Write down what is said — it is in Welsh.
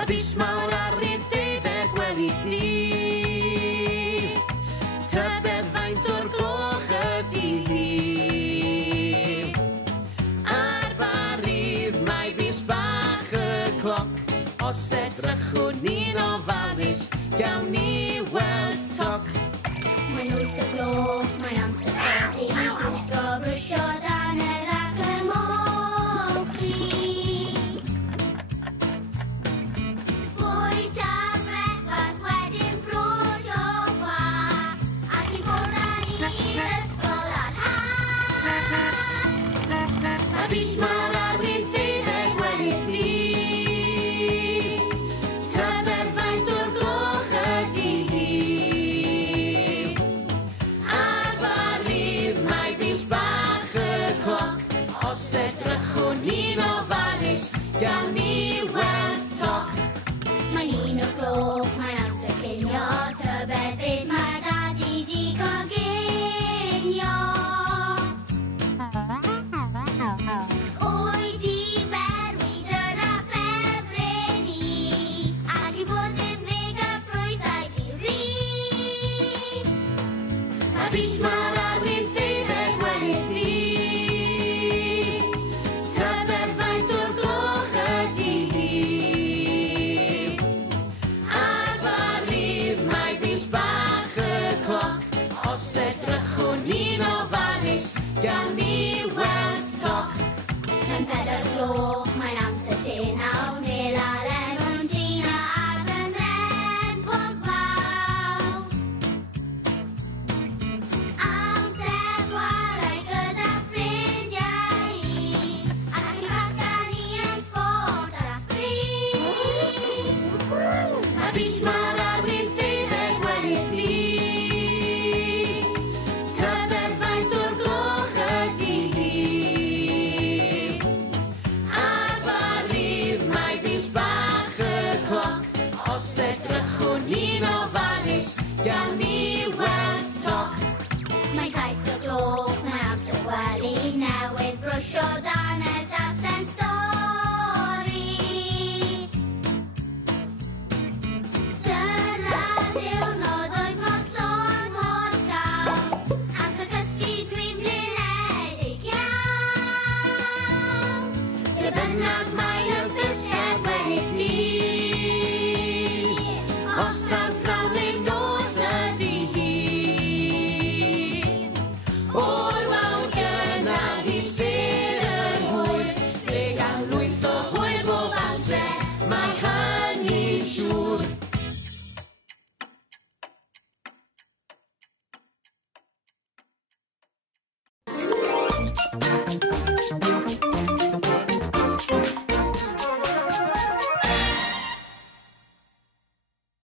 Mae'r bis mawr ar rif 12 weli di. Tybed faint o'r gloch ydi hi. Ar bar rif mae bis bach y cloc. Os edrychwn ni'n ofalus, gawn ni weld toc. Mae'n 8 o'r gloch, mae'n amser godi. Gwisgo brwsio dannedd ac ymolchi. Bwyd a brecwast wedyn brwsio gwach. Ac i ffwrdd â ni'r ysgol ar haf. Mae'r bis mawr ar rif 12 weli di. Tybed faint o'r gloch ydi hi. Ar bar rif mae bis bach y cloc. Os edrychwn ni'n ofalus, gawn ni weld toc. Mae'n 1 o'r gloch, mae'n amser cinio. Tybed beth mae dadi di goginio. Oed i berwi dyna ffefryn ni. Ac i bod yn fig a ffrwythau di ri. Mae'r bis mawr